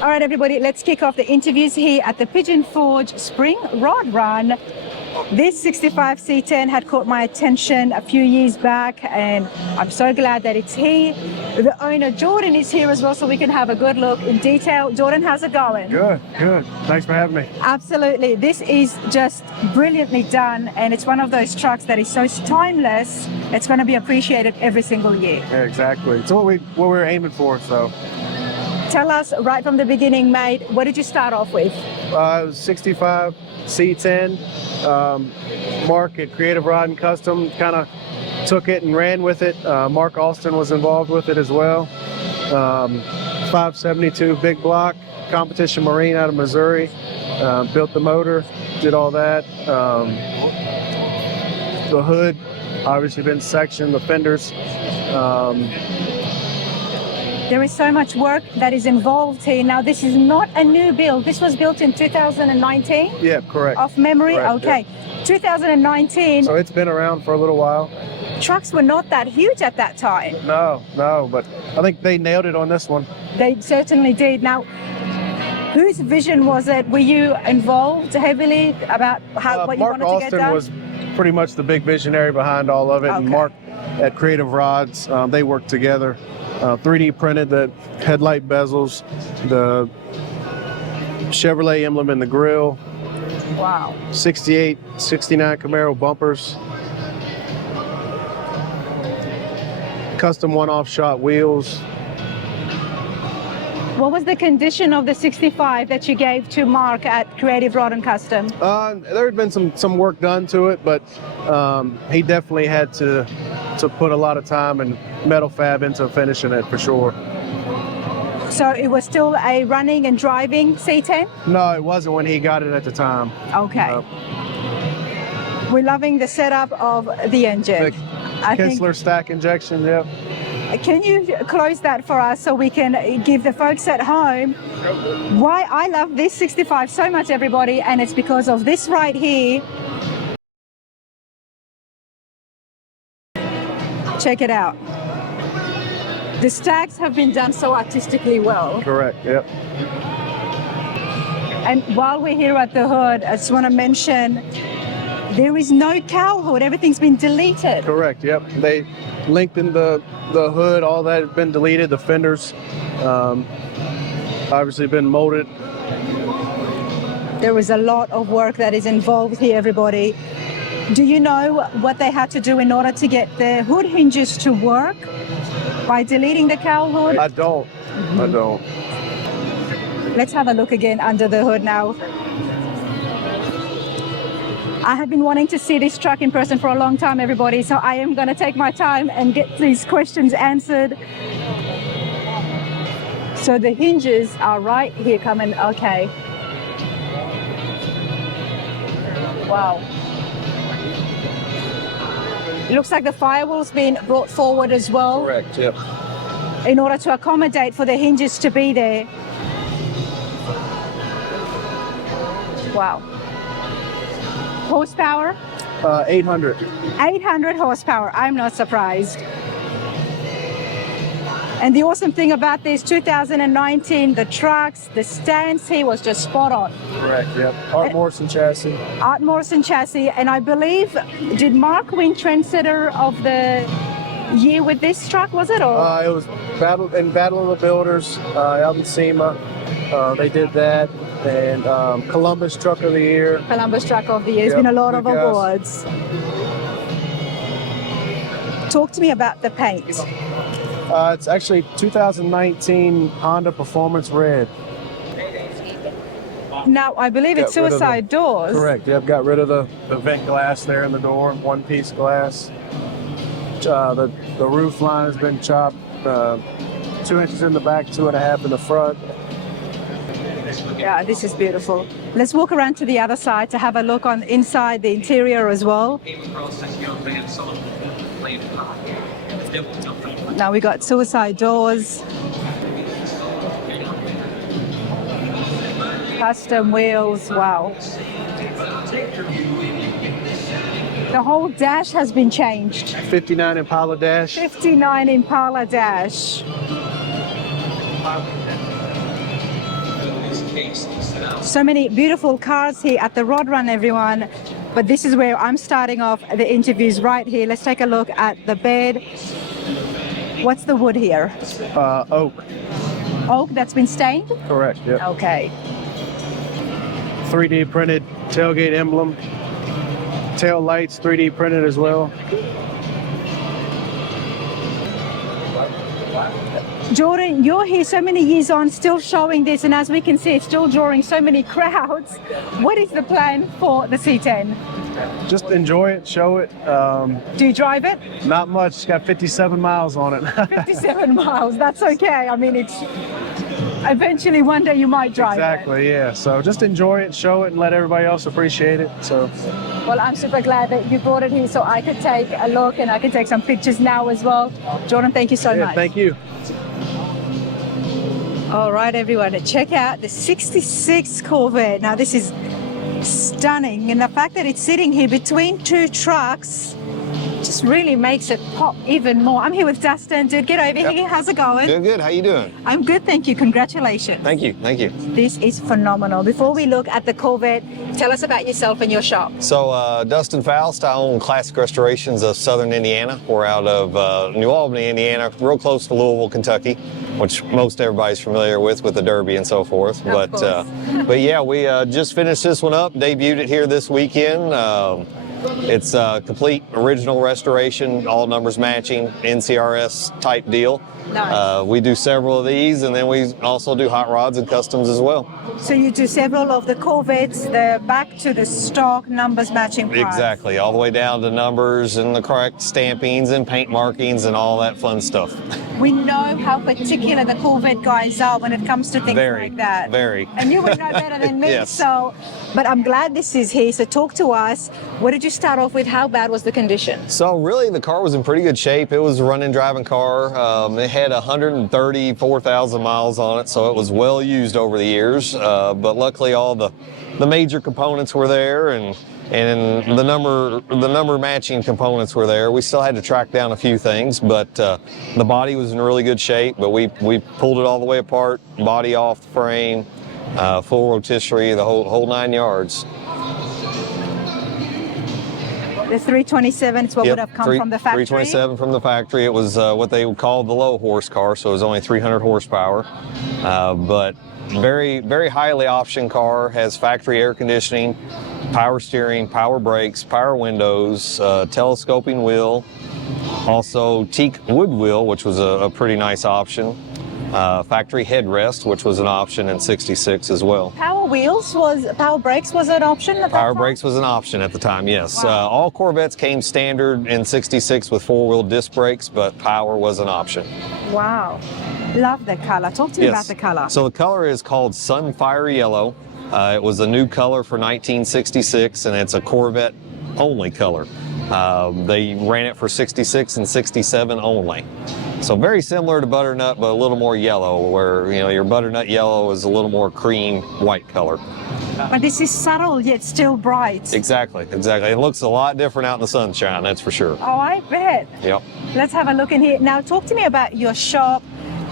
All right, everybody, let's kick off the interviews here at the Pigeon Forge Spring Rod Run. This 65 C10 had caught my attention a few years back, and I'm so glad that it's here. The owner, Jordan, is here as well, so we can have a good look in detail. Jordan, how's it going? Good, good. Thanks for having me. Absolutely. This is just brilliantly done, and it's one of those trucks that is so timeless. It's going to be appreciated every single year. Yeah, exactly. It's what we were aiming for, so. Tell us right from the beginning, mate, what did you start off with? It was 65 C10. Mark at Creative Rod and Custom kind of took it and ran with it. Mark Alston was involved with it as well. 572 big block, Competition Marine out of Missouri. Built the motor, did all that. The hood, obviously been sectioned, the fenders. There is so much work that is involved here. Now, this is not a new build. This was built in 2019? Yeah, correct. Off memory? Correct, okay. Yeah. 2019. So it's been around for a little while. Trucks were not that huge at that time. No, but I think they nailed it on this one. They certainly did. Now, whose vision was it? Were you involved heavily about what you wanted Alston to get done? Mark Alston was pretty much the big visionary behind all of it. Okay. And Mark at Creative Rods, they worked together. 3D printed the headlight bezels, the Chevrolet emblem in the grille. Wow. 68, 69 Camaro bumpers. Custom one-off shot wheels. What was the condition of the 65 that you gave to Mark at Creative Rod and Custom? There had been some work done to it, but he definitely had to put a lot of time and metal fab into finishing it for sure. So it was still a running and driving C10? No, it wasn't when he got it at the time. Okay. We're loving the setup of the engine. The Kistler stack injection, yep. Can you close that for us so we can give the folks at home why I love this 65 so much, everybody, and it's because of this right here. Check it out. The stacks have been done so artistically well. Correct, yep. And while we're here at the hood, I just want to mention there is no cowl hood. Everything's been deleted. Correct, yep. They lengthened the hood, all that has been deleted. The fenders obviously been molded. There is a lot of work that is involved here, everybody. Do you know what they had to do in order to get the hood hinges to work by deleting the cowl hood? I don't. I don't. Let's have a look again under the hood now. I have been wanting to see this truck in person for a long time, everybody, so I am going to take my time and get these questions answered. So the hinges are right here coming, okay. Wow. It looks like the firewall's been brought forward as well. Correct, yep. In order to accommodate for the hinges to be there. Wow. Horsepower? 800. 800 horsepower. I'm not surprised. And the awesome thing about this 2019, the trucks, the stance here was just spot on. Correct, yep. Art Morrison chassis. Art Morrison chassis. And I believe, did Mark win Trendsetter of the year with this truck, was it? Or? It was Battle of the Builders, out in SEMA. They did that. And Columbus Truck of the Year. Columbus Truck of the Year. There's been a lot of awards. Talk to me about the paint. It's actually 2019 Honda Performance Red. Now, I believe it's suicide doors. Correct. Yep, got rid of the vent glass there in the door, one-piece glass. The roof line has been chopped, 2 inches in the back, 2.5 in the front. Yeah, this is beautiful. Let's walk around to the other side to have a look on inside the interior as well. Now we got suicide doors, custom wheels, wow. The whole dash has been changed. 59 Impala dash. 59 Impala dash. So many beautiful cars here at the Rod Run, everyone. But this is where I'm starting off the interviews right here. Let's take a look at the bed. What's the wood here? Oak. Oak that's been stained? Correct, yep. Okay. 3D printed tailgate emblem. Tail lights 3D printed as well. Jordan, you're here so many years on, still showing this, and as we can see, it's still drawing so many crowds. What is the plan for the C10? Just enjoy it, show it. Do you drive it? Not much, it's got 57 miles on it. 57 miles, that's okay. I mean, it's eventually one day you might drive Exactly, yeah. So just enjoy it, show it, and let everybody else appreciate it. So. Well, I'm super glad that you brought it here so I could take a look and I can take some pictures now as well. Jordan, thank you so much. Thank you. All right, everyone, check out the 66 Corvette. Now, this is stunning, and the fact that it's sitting here between two trucks just really makes it pop even more. I'm here with Dustin. Dude, get over here. How's it going? Good, good. How you doing? I'm good, thank you. Congratulations. Thank you, thank you. This is phenomenal. Before we look at the Corvette, tell us about yourself and your shop. So, Dustin Faust, I own Classic Restorations of Southern Indiana. We're out of New Albany, Indiana, real close to Louisville, Kentucky, which most everybody's familiar with the Derby and so forth. But yeah, we just finished this one up, debuted it here this weekend. It's a complete original restoration, all numbers matching, NCRS type deal. Nice. We do several of these, and then we also do hot rods and customs as well. So you do several of the Corvettes, the back to the stock numbers matching price. Exactly, all the way down to numbers and the correct stampings and paint markings and all that fun stuff. We know how particular the Corvette guys are when it comes to things like that. Very. And you would know better than me. Yes. So, but I'm glad this is here. So talk to us. What did you start off with? How bad was the condition? So really the car was in pretty good shape. It was a running, driving car. It had 134,000 miles on it, so it was well used over the years. But luckily all the major components were there, and the number matching components were there. We still had to track down a few things, but the body was in really good shape. But we pulled it all the way apart, body off the frame, full rotisserie, the whole 9 yards. The 327 is what would have come from the factory? 327 from the factory. It was what they would call the low horse car, so it was only 300 horsepower. But very, very highly optioned car, has factory air conditioning, power steering, power brakes, power windows, telescoping wheel, also teak wood wheel, which was a pretty nice option. Factory headrest, which was an option in 66 as well. Power brakes was an option at that Power time? brakes was an option at the time, yes. Wow. All Corvettes came standard in 66 with four-wheel disc brakes, but power was an option. Wow. Love the color. Talk to me about the color. So the color is called Sunfire Yellow. It was a new color for 1966, and it's a Corvette only color. They ran it for 66 and 67 only. So very similar to butternut, but a little more yellow, where your butternut yellow is a little more cream white color. But this is subtle yet still bright. Exactly, exactly. It looks a lot different out in the sunshine, that's for sure. Oh, I bet. Yep. Let's have a look in here. Now talk to me about your shop.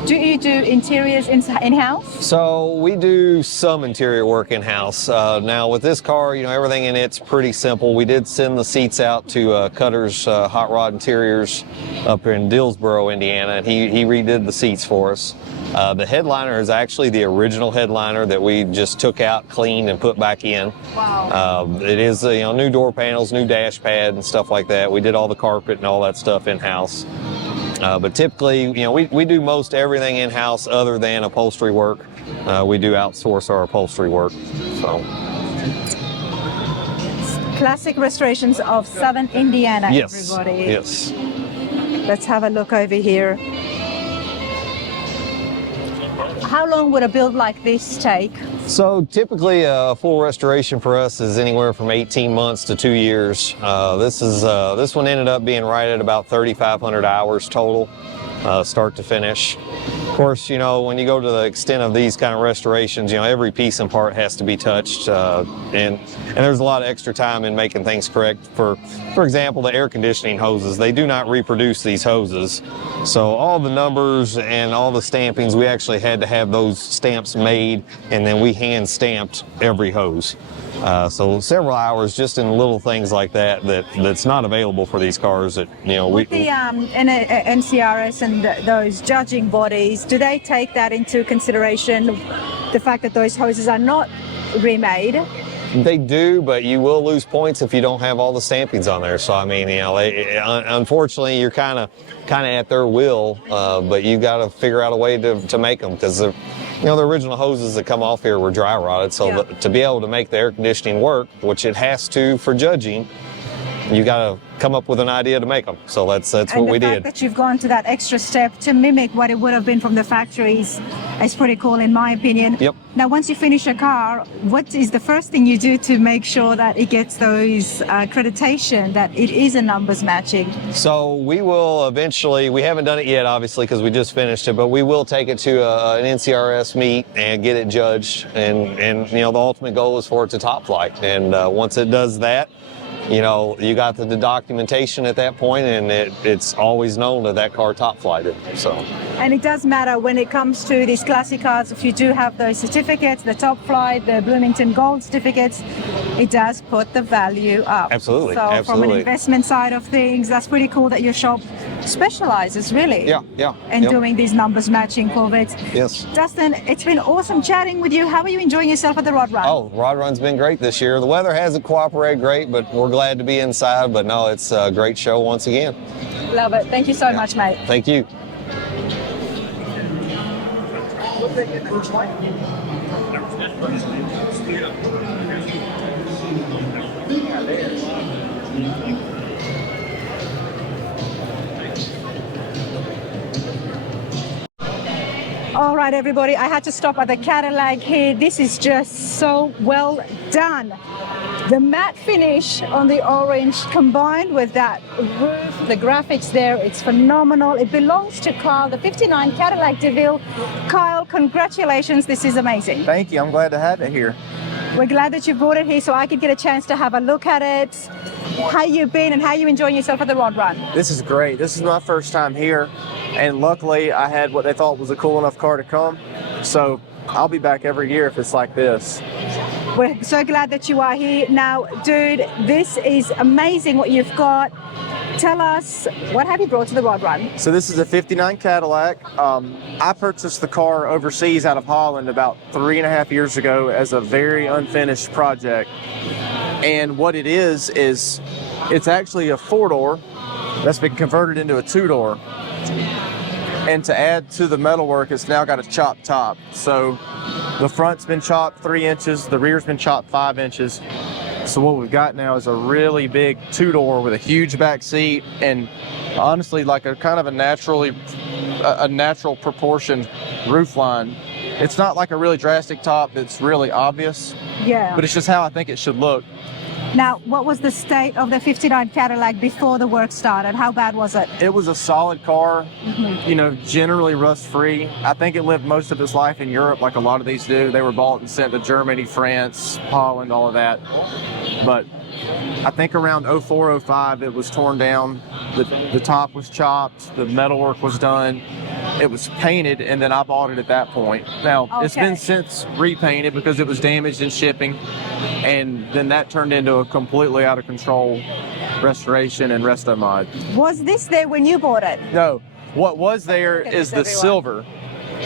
Do you do interiors in-house? So we do some interior work in-house. Now with this car, everything in it's pretty simple. We did send the seats out to Cutter's Hot Rod Interiors up in Dillsboro, Indiana, and he redid the seats for us. The headliner is actually the original headliner that we just took out, cleaned, and put back in. Wow. It is new door panels, new dash pad, and stuff like that. We did all the carpet and all that stuff in-house. But typically, we do most everything in-house other than upholstery work. We do outsource our upholstery work. So. Classic Restorations of Southern Indiana, Yes. everybody. Yes. Let's have a look over here. How long would a build like this take? So typically a full restoration for us is anywhere from 18 months to 2 years. This one ended up being right at about 3,500 hours total, start to finish. course, you know, when you go to the extent of these kind of restorations, you know, every piece and part has to be touched, and there's a lot of extra time in making things correct. For example, the air conditioning hoses, they do not reproduce these hoses. So all the numbers and all the stampings, we actually had to have those stamps made, and then we hand stamped every hose. So several hours just in little things like that's not available for these cars. That, you know, with the NCRS and those judging bodies, do they take that into consideration, the fact that those hoses are not remade? They do, but you will lose points if you don't have all the stampings on there. So I mean, you know, unfortunately, you're kind of at their will, but you got to figure out a way to make them, because you know, the original hoses that come off here were dry rotted. So to be able to make the air conditioning work, which it has to for judging, you got to come up with an idea to make them. So that's what we did. And the fact that you've gone to that extra step to mimic what it would have been from the factories is pretty cool, in my opinion. Yep. Now, once you finish a car, what is the first thing you do to make sure that it gets those accreditation, that it is a numbers matching? So we will eventually, we haven't done it yet, obviously, because we just finished it, but we will take it to an NCRS meet and get it judged. And you know, the ultimate goal is for it to top flight. And once it does that, you know, you got the documentation at that point, and it's always known that car top flighted. So. And it does matter when it comes to these classic cars, if you do have those certificates, the top flight, the Bloomington Gold certificates, it does put the value up. Absolutely. So absolutely. From an investment side of things, that's pretty cool that your shop specializes really in doing these numbers matching Corvettes. Yes. Justin, it's been awesome chatting with you. How are you enjoying yourself at the Rod Run? Oh, Rod Run's been great this year. The weather hasn't cooperated great, but we're glad to be inside. But no, it's a great show once again. Love it. Thank you so much, mate. Thank you. All right, everybody, I had to stop at the Cadillac here. This is just so well done. The matte finish on the orange combined with that roof, the graphics there, it's phenomenal. It belongs to Kyle, the 59 Cadillac DeVille. Kyle, congratulations, this is amazing. Thank you, I'm glad to have it here. We're glad that you brought it here so I could get a chance to have a look at it. How you been and how you enjoying yourself at the Rod Run? This is great. This is my first time here, and luckily I had what they thought was a cool enough car to come. So I'll be back every year if it's like this. We're so glad that you are here. Now, dude, this is amazing what you've got. Tell us, what have you brought to the Rod Run? So this is a 59 Cadillac. I purchased the car overseas out of Holland about 3.5 years ago as a very unfinished project. And what it is it's actually a 4-door that's been converted into a 2-door. And to add to the metalwork, it's now got a chopped top. So the front's been chopped 3 inches, the rear's been chopped 5 inches. So what we've got now is a really big 2-door with a huge back seat, and honestly, like a kind of a natural proportioned roof line. It's not like a really drastic top that's really obvious, but it's just how I think it should look. Now, what was the state of the 59 Cadillac before the work started? How bad was it? It was a solid car, you know, generally rust-free. I think it lived most of its life in Europe, like a lot of these do. They were bought and sent to Germany, France, Holland, all of that. But I think around 04, 05, it was torn down. The top was chopped, the metalwork was done. It was painted, and then I bought it at that point. Now, it's been since repainted because it was damaged in shipping, and then that turned into a completely out of control restoration and resto mod. Was this there when you bought it? No, what was there is the silver.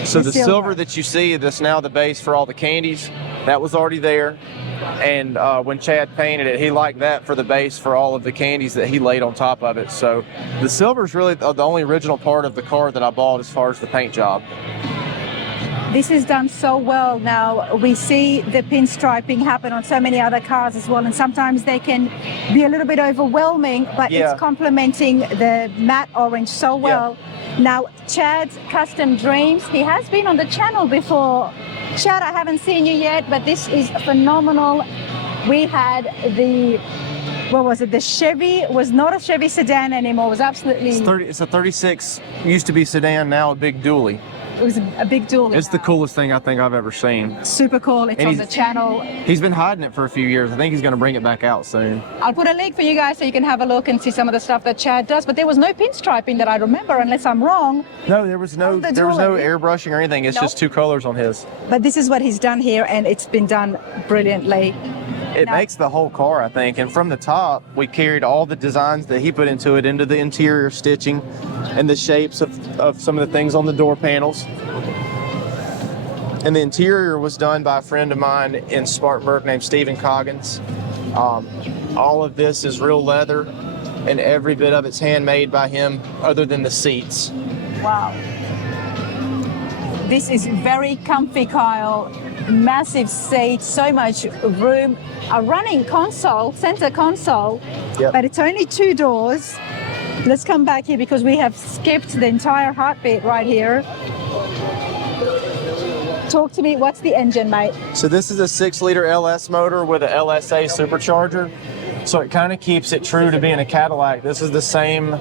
So the silver that you see, that's now the base for all the candies, that was already there. And when Chad painted it, he liked that for the base for all of the candies that he laid on top of it. So the silver is really the only original part of the car that I bought as far as the paint job. This is done so well. Now, we see the pinstriping happen on so many other cars as well, and sometimes they can be a little bit overwhelming, but it's complementing the matte orange so well. Now, Chad's Custom Dreams, he has been on the channel before. Chad, I haven't seen you yet, but this is phenomenal. We had the, what was it? The Chevy, it was not a Chevy sedan anymore. It was absolutely... It's a 36, used to be sedan, now a big dually. was a big tool. It's the coolest thing I think I've ever seen. Super cool. It's And on the channel. He's been hiding it for a few years. I think he's going to bring it back out soon. I'll put a link for you guys so you can have a look and see some of the stuff that Chad does. But there was no pinstriping that I remember, unless I'm wrong. No, there was no airbrushing or anything. It's just two colors on his. But this is what he's done here, and it's been done brilliantly. It makes the whole car, I think. And from the top, we carried all the designs that he put into it, into the interior stitching and the shapes of some of the things on the door panels. And the interior was done by a friend of mine in Spartanburg named Stephen Coggins. All of this is real leather, and every bit of it's handmade by him other than the seats. Wow. This is very comfy, Kyle. Massive seat, so much room. A running console, center console, but it's only 2 doors. Let's come back here because we have skipped the entire heartbeat right here. Talk to me, what's the engine, mate? So this is a 6-liter LS motor with a LSA supercharger. So it kind of keeps it true to being a Cadillac. This is the same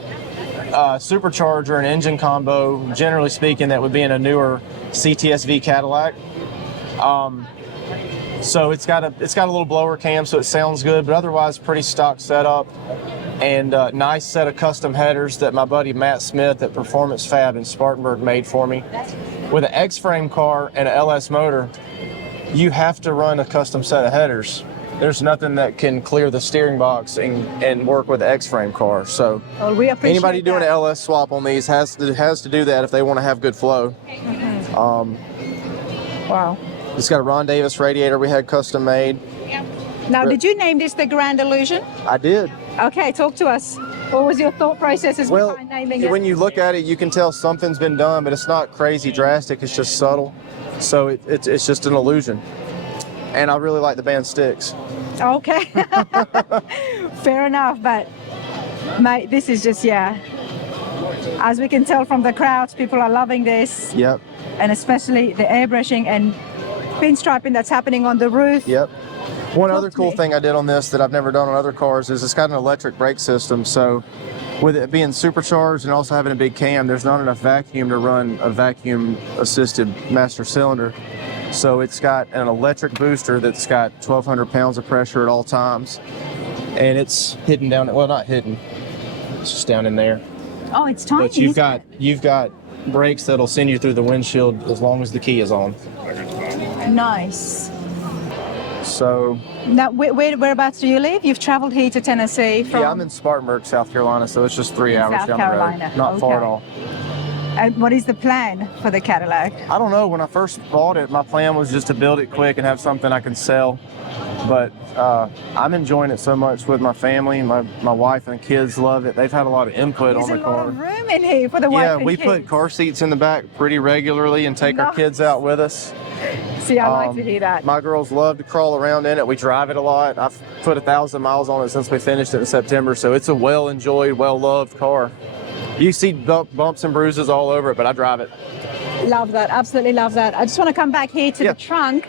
supercharger and engine combo, generally speaking, that would be in a newer CTSV Cadillac. So it's got a little blower cam, so it sounds good, but otherwise pretty stock setup. And nice set of custom headers that my buddy Matt Smith at Performance Fab in Spartanburg made for me. With an X-frame car and an LS motor, you have to run a custom set of headers. There's nothing that can clear the steering box and work with an X-frame car. So we appreciate anybody doing that. an LS swap on these has to do that if they want to have good flow. Wow. It's got a Ron Davis radiator we had custom made. Now, did you name this the Grand Illusion? I did. Okay, talk to us. What was your thought processes behind naming it? When you look at it, you can tell something's been done, but it's not crazy drastic. It's just subtle. So it's just an illusion. And I really like the band Styx. Okay. Fair enough, but mate, this is just, as we can tell from the crowds, people are loving this. Yep. And especially the airbrushing and pinstriping that's happening on the roof. Yep. One other cool thing I did on this that I've never done on other cars is it's got an electric brake system. So with it being supercharged and also having a big cam, there's not enough vacuum to run a vacuum assisted master cylinder. So it's got an electric booster that's got 1,200 pounds of pressure at all times. And it's hidden down, well, not hidden, it's just down in there. Oh, it's tiny. But you've got brakes that'll send you through the windshield as long as the key is on. Nice. So now, whereabouts do you live? You've traveled here to Tennessee from? Yeah, I'm in Spartanburg, South Carolina, so it's just 3 hours South down Carolina. the road. Not far at all. And what is the plan for the Cadillac? I don't know. When I first bought it, my plan was just to build it quick and have something I can sell. But I'm enjoying it so much with my family. My wife and kids love it. They've had a lot of input on the car. There's a lot of room in here for the wife and we kids. put car seats in the back pretty regularly and take our kids out with us. See, I like to hear that. My girls love to crawl around in it. We drive it a lot. I've put 1,000 miles on it since we finished it in September, so it's a well-enjoyed, well-loved car. You see bumps and bruises all over it, but I drive it. Love that, absolutely love that. I just want to come back here to the trunk.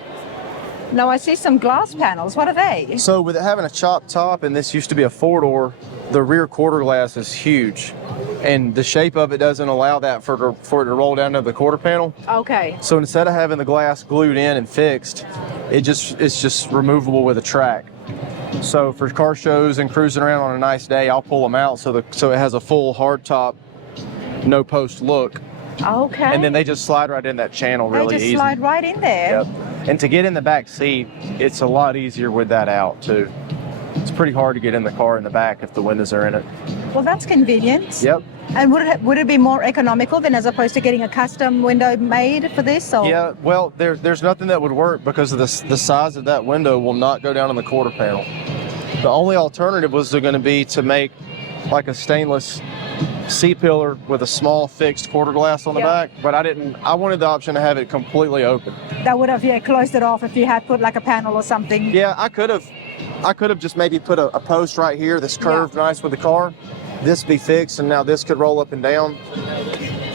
Now I see some glass panels. What are they? So with it having a chopped top, and this used to be a 4-door, the rear quarter glass is huge. And the shape of it doesn't allow that for it to roll down to the quarter panel. Okay. So instead of having the glass glued in and fixed, it's just removable with a track. So for car shows and cruising around on a nice day, I'll pull them out so it has a full hard top, no post look. Okay. And then they just slide right in that channel really easy. They just slide right in there. Yep. And to get in the back seat, it's a lot easier with that out too. It's pretty hard to get in the car in the back if the windows are in it. Well, that's convenient. Yep. And would it be more economical than as opposed to getting a custom window made for this? Or? Yeah, well, there's nothing that would work because of the size of that window will not go down in the quarter panel. The only alternative was going to be to make like a stainless C-pillar with a small fixed quarter glass on the back, but I wanted the option to have it completely open. That would have closed it off if you had put like a panel or something. Yeah, I could have just maybe put a post right here that's curved nice with the car. This be fixed, and now this could roll up and down.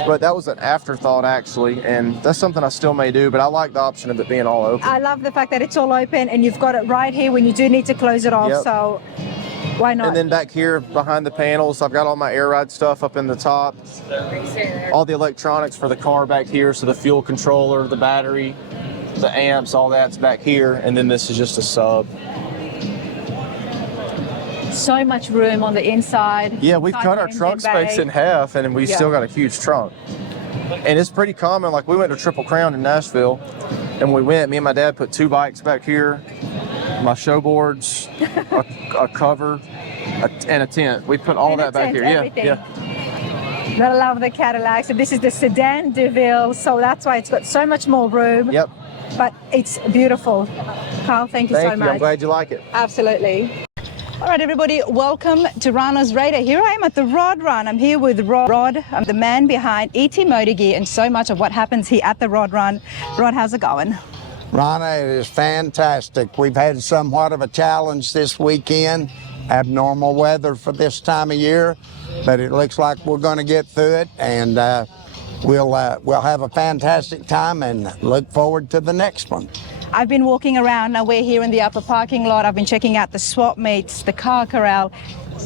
But that was an afterthought actually, and that's something I still may do, but I like the option of it being all open. I love the fact that it's all open and you've got it right here when you do need to close it off. Yep. So Why not? And then back here behind the panels, I've got all my air ride stuff up in the top. All the electronics for the car back here, so the fuel controller, the battery, the amps, all that's back here. And then this is just a sub. So much room on the inside. Yeah, we've Inside cut the our trunk engine bay. space in half, and we've Yeah. still got a huge trunk. And it's pretty common. Like, we went to Triple Crown in Nashville, and we went, me and my dad put 2 bikes back here, my show boards, a cover, and a tent. We put all And that a back tent, here. everything. Yeah. I love the Cadillac. So this is the sedan DeVille, so that's why it's got so much more room. Yep. But it's beautiful. Carl, thank you so Thank you. much. I'm glad you like it. Absolutely. All right, everybody, welcome to Rana's Radar. Here I am at the Rod Run. I'm here with Rod. I'm the man behind ET Motor Gear and so much of what happens here at the Rod Run. Rod, how's it going? Rana, it is fantastic. We've had somewhat of a challenge this weekend, abnormal weather for this time of year, but it looks like we're going to get through it, and we'll have a fantastic time and look forward to the next one. I've been walking around. Now we're here in the upper parking lot. I've been checking out the swap meets, the car corral.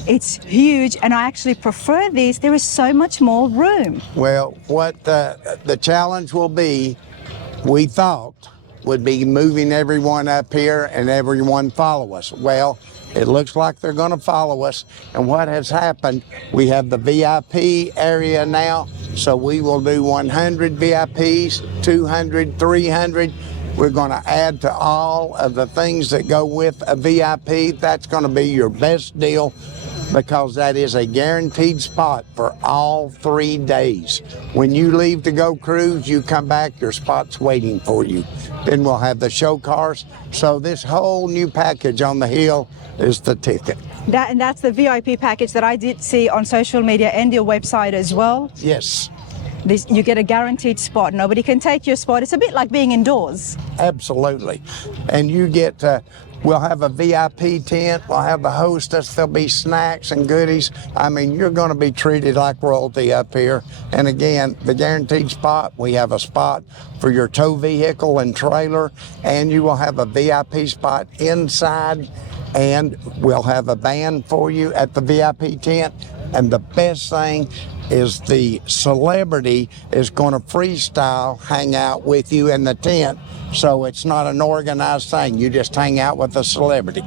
It's huge, and I actually prefer this. There is so much more room. Well, what the challenge will be, we thought, would be moving everyone up here and everyone follow us. Well, it looks like they're going to follow us, and what has happened, we have the VIP area now, so we will do 100 VIPs, 200, 300. We're going to add to all of the things that go with a VIP. That's going to be your best deal, because that is a guaranteed spot for all 3 days. When you leave to go cruise, you come back, your spot's waiting for you. Then we'll have the show cars. So this whole new package on the hill is the ticket. And that's the VIP package that I did see on social media and your website as well. Yes, You get a guaranteed spot. Nobody can take your spot. It's a bit like being indoors. absolutely. And you get, we'll have a VIP tent, we'll have the hostess, there'll be snacks and goodies. I mean, you're going to be treated like royalty up here. And again, the guaranteed spot, we have a spot for your tow vehicle and trailer, and you will have a VIP spot inside, and we'll have a band for you at the VIP tent. And the best thing is the celebrity is going to freestyle hang out with you in the tent, so it's not an organized thing. You just hang out with the celebrity.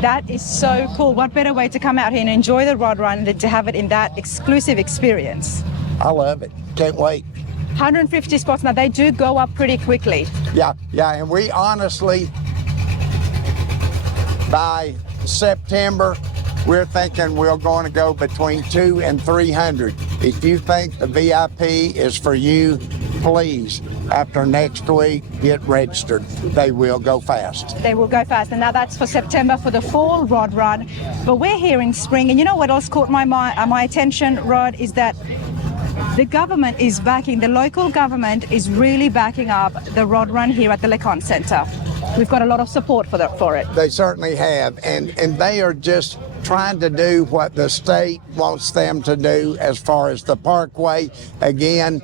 That is so cool. What better way to come out here and enjoy the Rod Run than to have it in that exclusive experience? I love it. Can't wait. 150 spots. Now, they do go up pretty quickly. Yeah, and we honestly, by September, we're thinking we're going to go between 200 and 300. If you think the VIP is for you, please, after next week, get registered. They will go fast. They will go fast. And now that's for September for the fall Rod Run. But we're here in spring. And you know what else caught my attention, Rod, is that the government is backing, the local government is really backing up the Rod Run here at the LeConte Centre. We've got a lot of support for it. They certainly have, and they are just trying to do what the state wants them to do as far as the parkway. Again,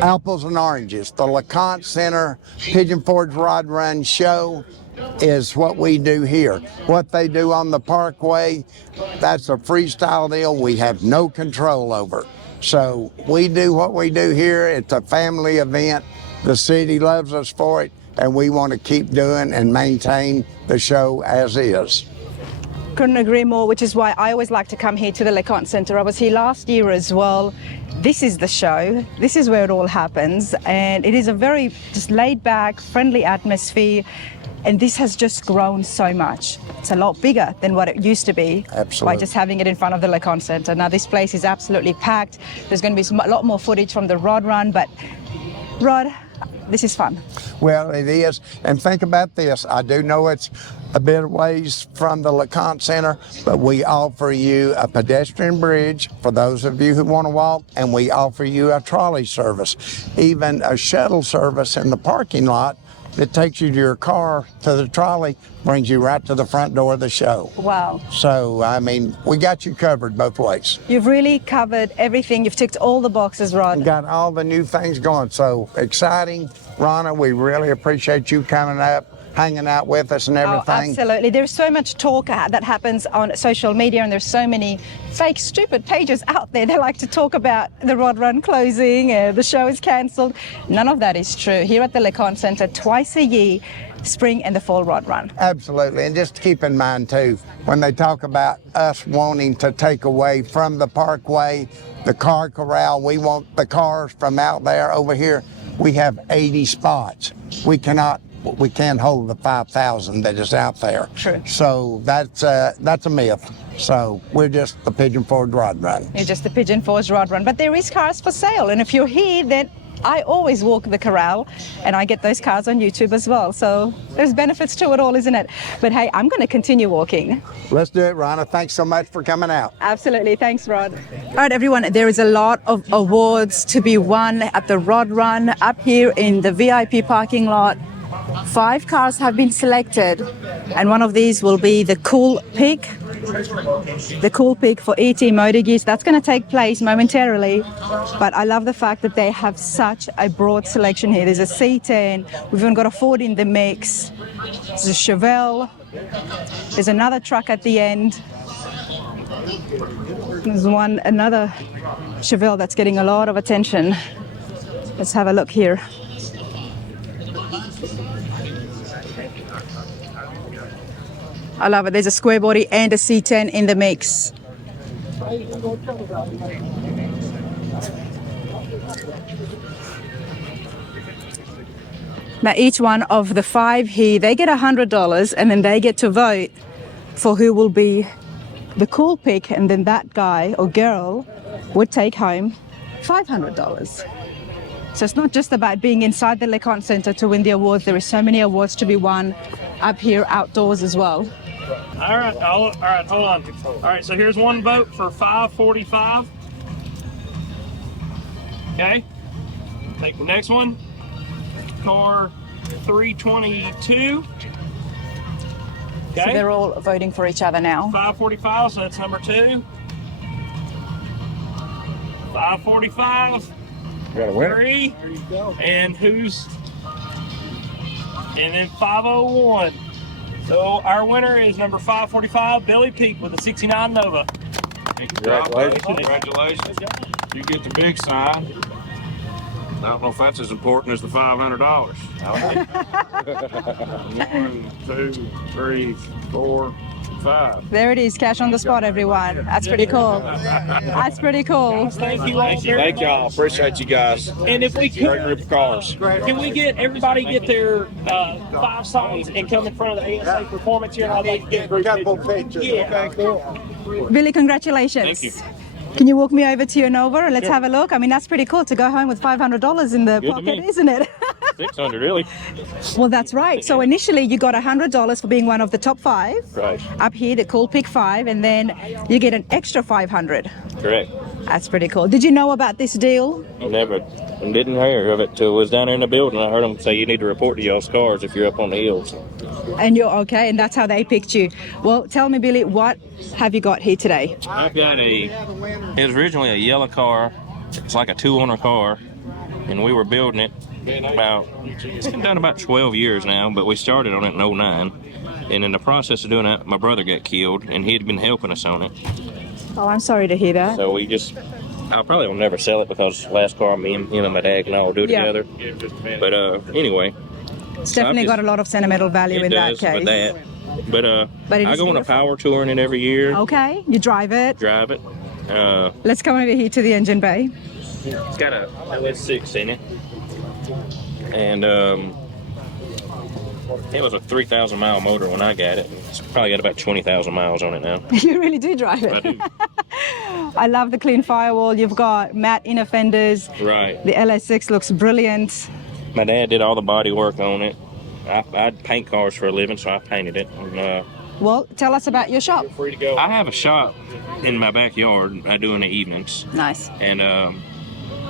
apples and oranges. The LeConte Centre Pigeon Forge Rod Run show is what we do here. What they do on the parkway, that's a freestyle deal we have no control over. So we do what we do here. It's a family event. The city loves us for it, and we want to keep doing and maintain the show as is. Couldn't agree more, which is why I always like to come here to the LeConte Centre. I was here last year as well. This is the show. This is where it all happens. And it is a very just laid back, friendly atmosphere. And this has just grown so much. It's a lot bigger than what it used to be. Absolutely. By just having it in front of the LeConte Centre. Now this place is absolutely packed. There's going to be a lot more footage from the Rod Run, but Rod, this is fun. Well, it is. And think about this. I do know it's a bit of ways from the LeConte Centre, but we offer you a pedestrian bridge for those of you who want to walk, and we offer you a trolley service, even a shuttle service in the parking lot that takes you to your car to the trolley, brings you right to the front door of the show. Wow. So, I mean, we got you covered both ways. You've really covered everything. You've ticked all the boxes, Rod. We got all the new things going. So exciting. Rana, we really appreciate you coming up. hanging out with us and Oh, everything. absolutely. There's so much talk that happens on social media, and there's so many fake, stupid pages out there. They like to talk about the Rod Run closing, the show is cancelled. None of that is true. Here at the LeConte Centre, twice a year, spring and the fall Rod Run. Absolutely, and just keep in mind too, when they talk about us wanting to take away from the parkway, the car corral, we want the cars from out there over here. We have 80 spots. We can't hold the 5,000 that is out there. True. So that's a myth. So we're just the Pigeon Forge Rod Run. You're just the Pigeon Forge Rod Run. But there is cars for sale, and if you're here, then I always walk the corral, and I get those cars on YouTube as well. So there's benefits to it all, isn't it? But hey, I'm going to continue walking. Let's do it, Rhonda. Thanks so much for coming out. Absolutely. Thanks, Rod. All right, everyone, there is a lot of awards to be won at the Rod Run up here in the VIP parking lot. 5 cars have been selected, and one of these will be the Cool Pick. The Cool Pick for ET Motor Geese. That's going to take place momentarily, but I love the fact that they have such a broad selection here. There's a C10, we've even got a Ford in the mix, there's a Chevelle, there's another truck at the end, there's another Chevelle that's getting a lot of attention. Let's have a look here. I love it. There's a square body and a C10 in the mix. Now each one of the 5 here, they get $100, and then they get to vote for who will be the cool pick, and then that guy or girl would take home $500. So it's not just about being inside the LeConte Centre to win the awards. There are so many awards to be won up here outdoors as well. All right, hold on. All right, so here's one vote for $545. Okay, take the next one. Car 322. Okay. So they're all voting for each other now. 545, so that's number 2. 545. Got a winner. 3. There you go. And then 501. So our winner is number 545, Billy Peak with a 69 Nova. Congratulations. Congratulations. You get the big sign. I don't know if that's as important as the $500. 1, 2, 3, 4, 5. There it is, cash on the spot, everyone. That's pretty cool. That's pretty cool. Thank you all. Thank y'all. Appreciate you guys. And if we Great could, group of cars. can we get everybody get their 5 signs and come in front of the ASA performance here? And I'd like to get a couple pictures. Yeah. Okay, cool. Billy, congratulations. Thank you. Can you walk me over to your Nova and let's have a look? I mean, that's pretty cool to go home with $500 in the Good to pocket, me. isn't it? 600, really? Well, that's right. So initially you got $100 for being one of the top 5. Right. Up here, the Cool Pick 5, and then you get an extra $500. Correct. That's pretty cool. Did you know about this deal? I never didn't hear of it till I was down there in the building. I heard them say you need to report to y'all's cars if you're up on the hills. And you're okay, and that's how they picked you. Well, tell me, Billy, what have you got here today? I've got it was originally a yellow car. It's like a 2-owner car, and we were building it it's been done about 12 years now, but we started on it in 09. And in the process of doing that, my brother got killed, and he'd been helping us on it. Oh, I'm sorry to hear that. So I probably will never sell it because last car him and my dad can all do Yeah. together. But anyway. It's definitely got a lot of sentimental value in that case. With that. But it I is go on a beautiful. power tour in it every year. Okay, you drive it. Drive it. Let's come over here to the engine bay. It's got a LS6 in it. And it was a 3,000 mile motor when I got it. It's probably got about 20,000 miles on it now. You really do drive it. I do. I love the clean firewall. You've got matte inner fenders. Right. The LS6 looks brilliant. My dad did all the body work on it. I paint cars for a living, so I painted it. And, Well, tell us about your shop. free to go. I have a shop in my backyard I do in the evenings. Nice. And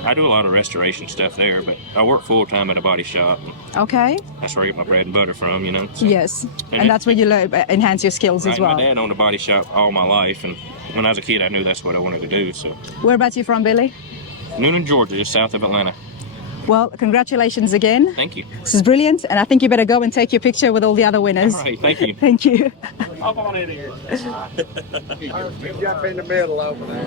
I do a lot of restoration stuff there, but I work full-time at a body shop. Okay. That's where I get my bread and butter from, you know. So, Yes. And And that's where you enhance your skills as right, well. my dad owned a body shop all my life, and when I was a kid, I knew that's what I wanted to do. So, Whereabouts you from, Billy? Noonan, Georgia, just south of Atlanta. Well, congratulations again. Thank you. This is brilliant, and I think you better go and take your picture with all the other winners. All right, thank you. Thank you. Hop on in here. Jump in the middle over there.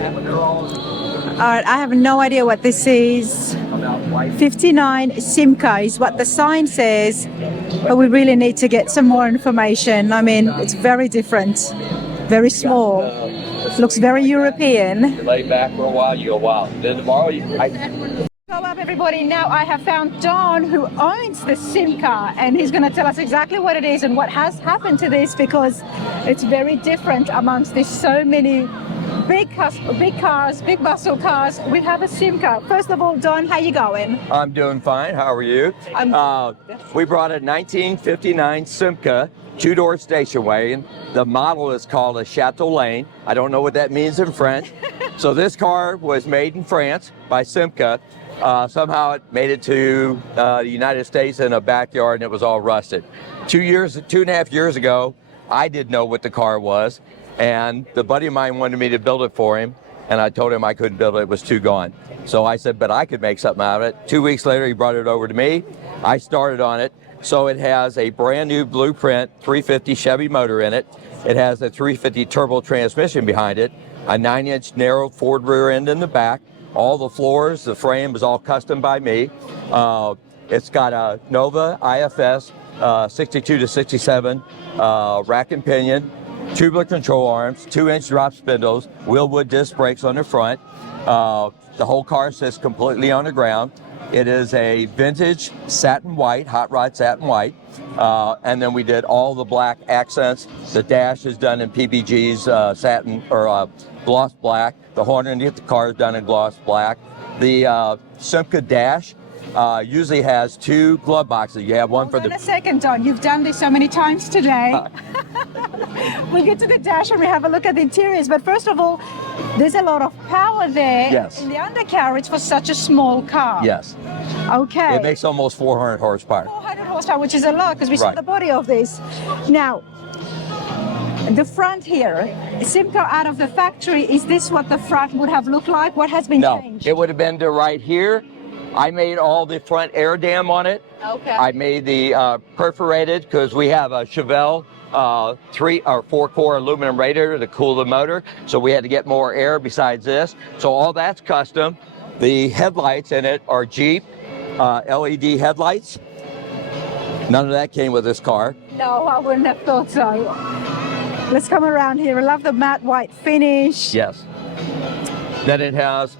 All right, I have no idea what this is. 59 Simca is what the sign says, but we really need to get some more information. I mean, it's very different, very small. Looks very European. Lay back for a while, you go wild. Then tomorrow you Go up, everybody. Now I have found Don, who owns the Simca, and he's going to tell us exactly what it is and what has happened to this, because it's very different amongst these so many big cars, big muscle cars. We have a Simca. First of all, Don, how you going? I'm doing fine. How are you? We brought a 1959 Simca two-door station wagon. The model is called a Chateau Lane. I don't know what that means in French. So this car was made in France by Simca. Somehow it made it to the United States in a backyard and it was all rusted. 2.5 years ago, I didn't know what the car was, and the buddy of mine wanted me to build it for him, and I told him I couldn't build it, it was too gone. So I said, but I could make something out of it. 2 weeks later, he brought it over to me. I started on it. So it has a brand new blueprint 350 Chevy motor in it. It has a 350 turbo transmission behind it, a 9-inch narrow Ford rear end in the back. All the floors, the frame is all custom by me. It's got a Nova IFS 62 to 67 rack and pinion, tubular control arms, 2-inch drop spindles, wheelwood disc brakes on the front. The whole car sits completely on the ground. It is a vintage satin white, hot rod satin white. And then we did all the black accents. The dash is done in PBG's satin or gloss black. The horn underneath the car is done in gloss black. The Simca dash usually has 2 glove boxes. You have one for the... Hold on a second, Don. You've done this so many times today. We'll get to the dash and we have a look at the interiors. But first of all, there's a lot of power there Yes. in the undercarriage for such a small car. Yes. Okay. It makes almost 400 horsepower. 400 horsepower, which is a lot because we saw Right. the body of this. Now, the front here, Simca out of the factory, is this what the front would have looked like? What has been No, changed? it would have been to right here. I made all the front air dam on it. Okay. I made the perforated because we have a Chevelle 3 or 4 core aluminum radiator to cool the motor. So we had to get more air besides this. So all that's custom. The headlights in it are Jeep LED headlights. None of that came with this car. No, I wouldn't have thought so. Let's come around here. I love the matte white finish. Yes. Then it has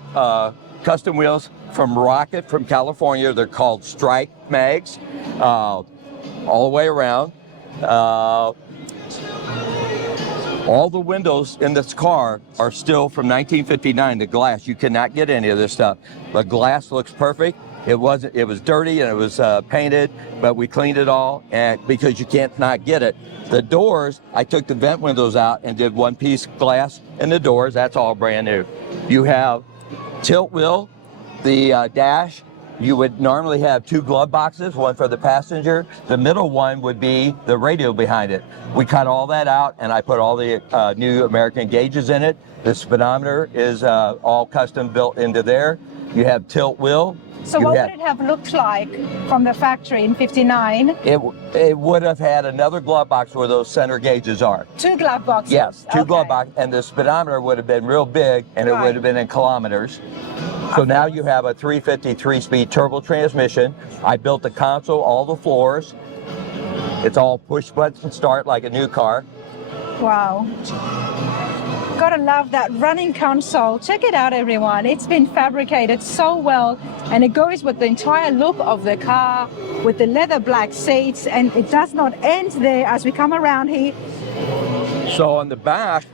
custom wheels from Rocket from California. They're called Strike Mags, all the way around. All the windows in this car are still from 1959. The glass, you cannot get any of this stuff. The glass looks perfect. It was dirty and it was painted, but we cleaned it all, and because you can't not get it. The doors, I took the vent windows out and did one-piece glass in the doors. That's all brand new. You have tilt wheel, the dash. You would normally have 2 glove boxes, one for the passenger. The middle one would be the radio behind it. We cut all that out, and I put all the new American gauges in it. The speedometer is all custom built into there. You have tilt wheel. So what would it have looked like from the factory in 59? It would have had another glove box where those center gauges are. 2 glove boxes? Yes, 2 Okay. glove boxes, and the speedometer would have been real big, and it would have been in kilometers. So now you have a 350 3-speed turbo transmission. I built the console, all the floors. It's all push button start like a new car. Wow. Gotta love that running console. Check it out, everyone. It's been fabricated so well, and it goes with the entire look of the car, with the leather black seats, and it does not end there as we come around here. So on the back,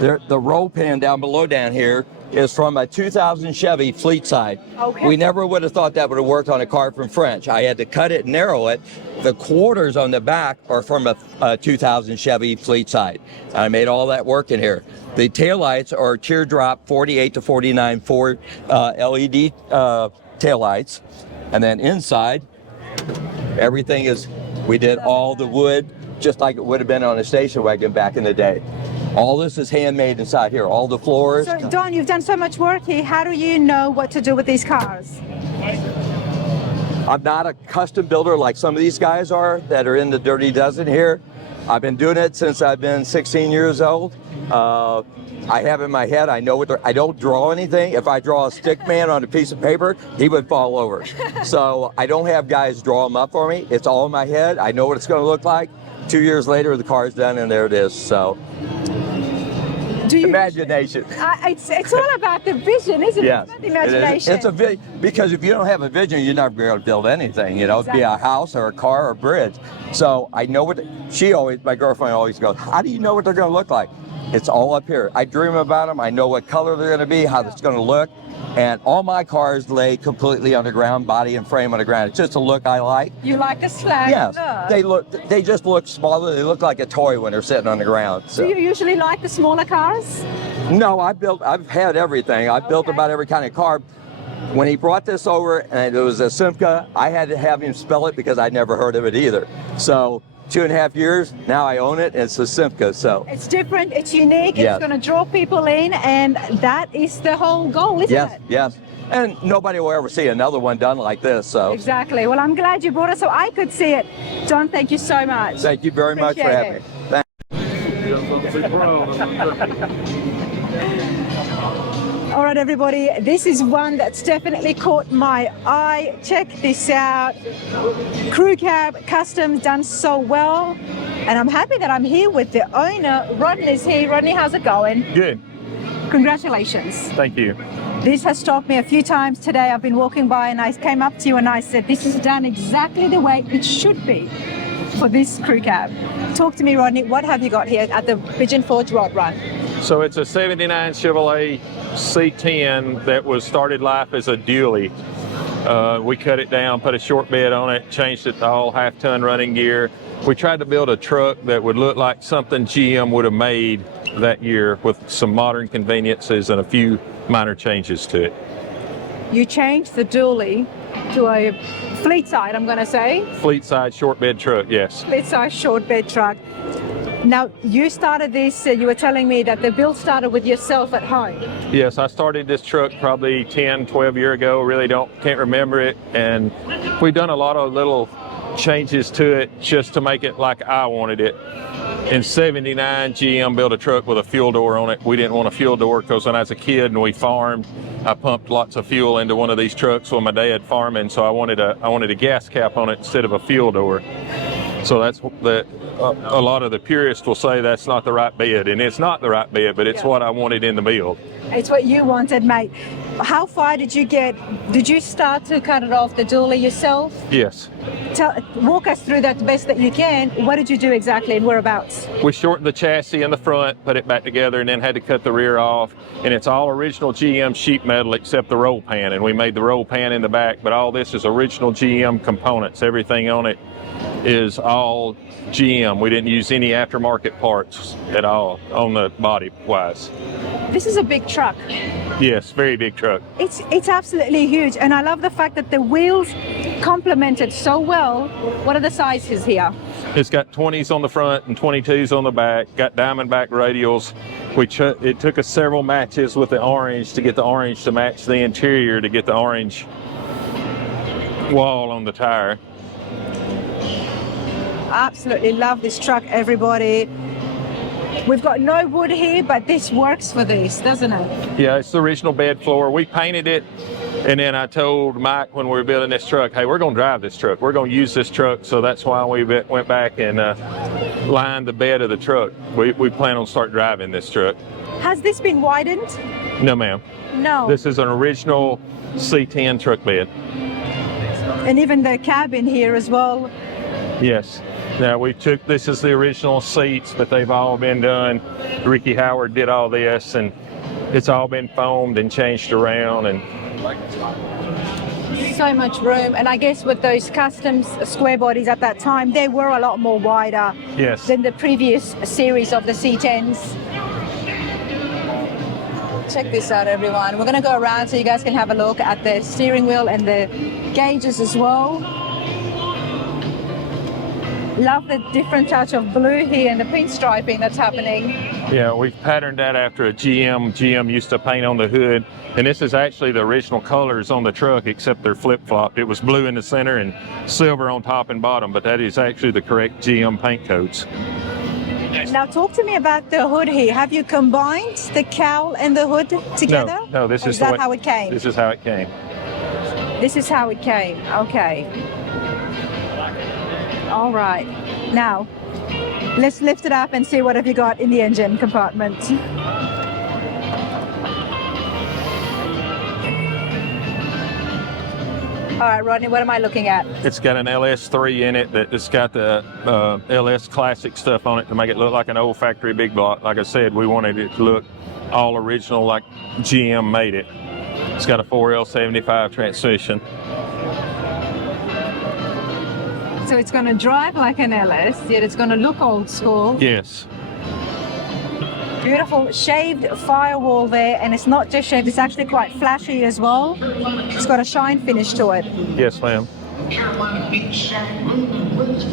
the roll pan down below down here is from a 2000 Chevy fleet side. Okay. We never would have thought that would have worked on a car from French. I had to cut it and narrow it. The quarters on the back are from a 2000 Chevy fleet side. I made all that work in here. The taillights are teardrop 48 to 49 Ford LED taillights. And then inside, everything is, we did all the wood just like it would have been on a station wagon back in the day. All this is handmade inside here. All the floors. So, Don, you've done so much work here. How do you know what to do with these cars? I'm not a custom builder like some of these guys are that are in the Dirty Dozen here. I've been doing it since I've been 16 years old. I have in my head, I know what I don't draw anything. If I draw a stick man on a piece of paper, he would fall over. So I don't have guys draw them up for me. It's all in my head. I know what it's going to look like. 2 years later, the car's done, and there it is. So, imagination. It's all about the vision, isn't it? Yes, It's about the imagination. it's a vision, because if you don't have a vision, you're not going to build anything. You know, it'd be a house or a car or a bridge. So I know what my girlfriend always goes, how do you know what they're going to look like? It's all up here. I dream about them. I know what color they're going to be, how it's going to look. And all my cars lay completely underground, body and frame underground. It's just a look I like. You like the slag Yes, look? they just look smaller. They look like a toy when they're sitting on the ground. So. Do you usually like the smaller cars? No, I've had everything. I've built about every kind of car. When he brought this over and it was a Simca, I had to have him spell it because I'd never heard of it either. So 2.5 years, now I own it, and it's a Simca, so. It's different, it's unique, Yes. It's going to draw people in, and that is the whole goal, isn't it? Yes. And nobody will ever see another one done like this, so. Exactly. Well, I'm glad you brought it so I could see it. Don, thank you so much. Thank you very much for Appreciate having me. All right, everybody, this is one that's definitely caught my eye. Check this out. Crew cab, customs, done so well. And I'm happy that I'm here with the owner. Rodney's here. Rodney, how's it going? Good. Congratulations. Thank you. This has stopped me a few times today. I've been walking by and I came up to you and I said, this is done exactly the way it should be for this crew cab. Talk to me, Rodney. What have you got here at the Pigeon Forge Rod Run? So it's a 79 Chevrolet C10 that was started life as a dually. We cut it down, put a short bed on it, changed it to all half-ton running gear. We tried to build a truck that would look like something GM would have made that year with some modern conveniences and a few minor changes to it. You changed the dually to a fleet side, I'm going to say. Fleet side short bed truck, yes. Fleet side short bed truck. Now, you started this, you were telling me that the build started with yourself at home. Yes, I started this truck probably 10, 12 years ago, really can't remember it. And we've done a lot of little changes to it just to make it like I wanted it. In '79, GM built a truck with a fuel door on it. We didn't want a fuel door because when I was a kid and we farmed, I pumped lots of fuel into one of these trucks with my dad farming, so I wanted a gas cap on it instead of a fuel door. So that's a lot of the purists will say that's not the right bed, and it's not the right bed, but it's what I wanted in the build. It's what you wanted, mate. How far did you get? Did you start to cut it off the dually yourself? Yes. Walk us through that the best that you can. What did you do exactly and whereabouts? We shortened the chassis in the front, put it back together, and then had to cut the rear off. And it's all original GM sheet metal except the roll pan, and we made the roll pan in the back, but all this is original GM components. Everything on it is all GM. We didn't use any aftermarket parts at all on the body wise. This is a big truck. Yes, very big truck. It's absolutely huge, and I love the fact that the wheels complement it so well. What are the sizes here? It's got 20s on the front and 22s on the back, got Diamondback radials. It took us several matches with the orange to get the orange to match the interior, to get the orange wall on the tire. Absolutely love this truck, everybody. We've got no wood here, but this works for this, doesn't it? Yeah, it's the original bed floor. We painted it, and then I told Mike when we were building this truck, hey, we're going to drive this truck. We're going to use this truck, so that's why we went back and lined the bed of the truck. We plan on start driving this truck. Has this been widened? No, ma'am. No. This is an original C10 truck bed. And even the cabin here as well. Yes. Now this is the original seats, but they've all been done. Ricky Howard did all this, and it's all been foamed and changed around. And so much room, and I guess with those customs square bodies at that time, they were a lot more wider than the previous series of the C10s. Check this out, everyone. We're going to go around so you guys can have a look at the steering wheel and the gauges as well. Love the different touch of blue here and the pinstriping that's happening. Yeah, we've patterned that after a GM. GM used to paint on the hood, and this is actually the original colors on the truck, except they're flip-flopped. It was blue in the center and silver on top and bottom, but that is actually the correct GM paint codes. Now talk to me about the hood here. Have you combined the cowl and the hood together? No, this is that how it came? This is how it came. This is how it came. Okay. All right. Now, let's lift it up and see what have you got in the engine compartment. All right, Rodney, what am I looking at? It's got an LS3 in it that's got the LS Classic stuff on it to make it look like an old factory big block. Like I said, we wanted it to look all original like GM made it. It's got a 4L75 transmission. So it's going to drive like an LS, yet it's going to look old school. Yes. Beautiful shaved firewall there, and it's not just shaved, it's actually quite flashy as well. It's got a shine finish to it. Yes, ma'am.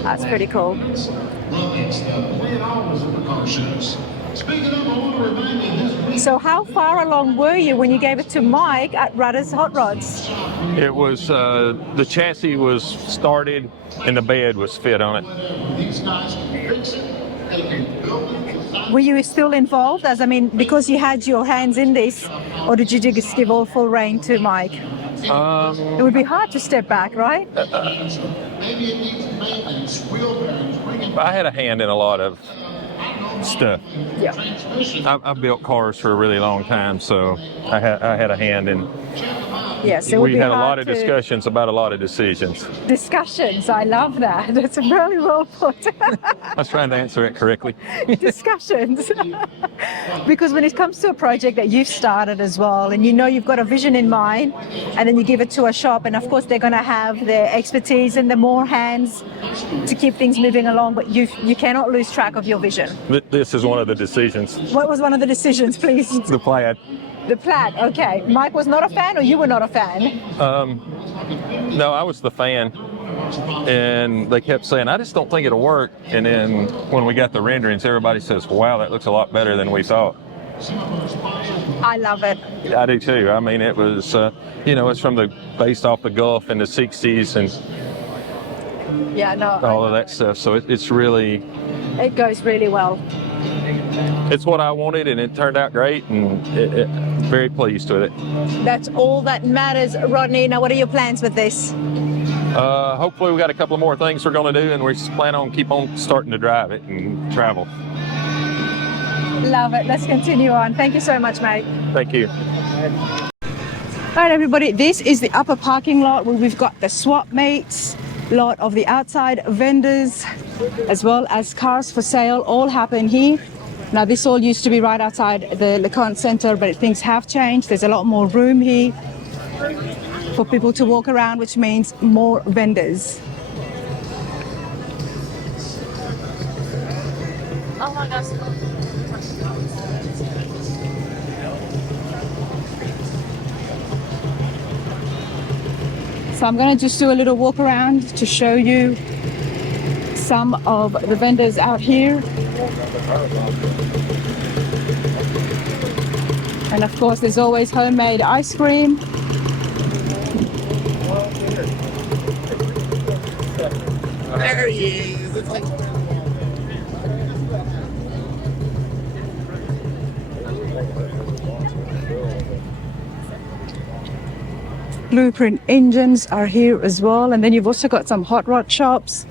That's pretty cool. So how far along were you when you gave it to Mike at Rudder's Hot Rods? It was, the chassis was started and the bed was fit on it. Were you still involved, because you had your hands in this, or did you just give all full rein to Mike? It would be hard to step back, right? I had a hand in a lot of stuff. Yeah. I've built cars for a really long time, so I had a hand in. Yes, it would we be had a hard lot of discussions about a lot of decisions. Discussions, I love that. That's very well put. I was trying to answer it correctly. Discussions. Because when it comes to a project that you've started as well, and you know you've got a vision in mind, and then you give it to a shop, and of course they're going to have their expertise and the more hands to keep things moving along, but you cannot lose track of your vision. This is one of the decisions. What was one of the decisions, please? The plaid. The plaid, okay. Mike was not a fan, or you were not a fan? No, I was the fan. And they kept saying, I just don't think it'll work. And then when we got the renderings, everybody says, wow, that looks a lot better than we thought. I love it. I do too. I mean, it was, it's based off the Gulf in the 60s and all of that stuff. So it's really... It goes really well. It's what I wanted, and it turned out great, and very pleased with it. That's all that matters, Rodney. Now, what are your plans with this? Hopefully we got a couple of more things we're going to do, and we plan on keep on starting to drive it and travel. Love it. Let's continue on. Thank you so much, mate. Thank you. All right, everybody. This is the upper parking lot where we've got the swap mates, lot of the outside vendors, as well as cars for sale, all happen here. Now, this all used to be right outside the LeConte Centre, but things have changed. There's a lot more room here for people to walk around, which means more vendors. Oh my gosh. So I'm going to just do a little walk around to show you some of the vendors out here. And of course, there's always homemade ice cream. There he is. Blueprint engines are here as well, and then you've also got some hot rod shops.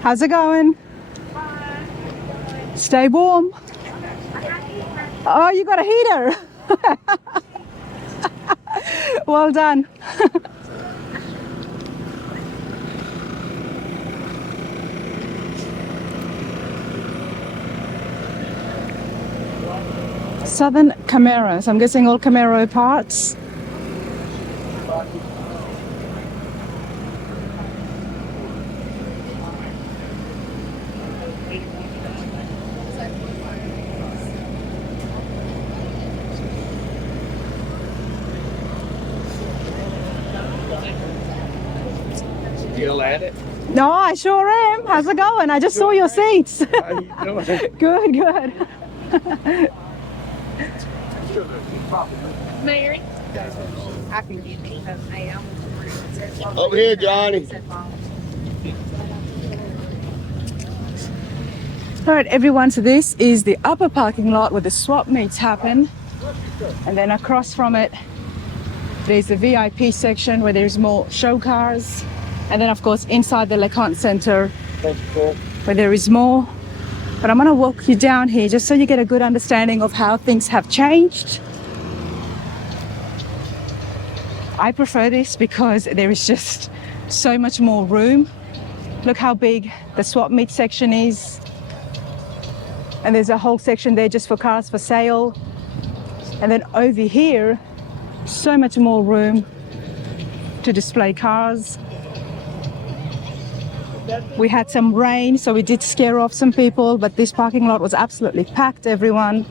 How's it going? Stay warm. Oh, you got a heater. Well done. Southern Camaro. So I'm guessing all Camaro parts. Still at it? No, I sure am. How's it going? I just saw your seats. How you doing? Good, good. Mary. Over here, Johnny. All right, everyone, so this is the upper parking lot where the swap meets happen. And then across from it, there's the VIP section where there's more show cars. And then, of course, inside the LeConte Centre, where there is more. But I'm gonna walk you down here just so you get a good understanding of how things have changed. I prefer this because there is just so much more room. Look how big the swap meet section is. And there's a whole section there just for cars for sale. And then over here, so much more room to display cars. We had some rain, so we did scare off some people, but this parking lot was absolutely packed, everyone.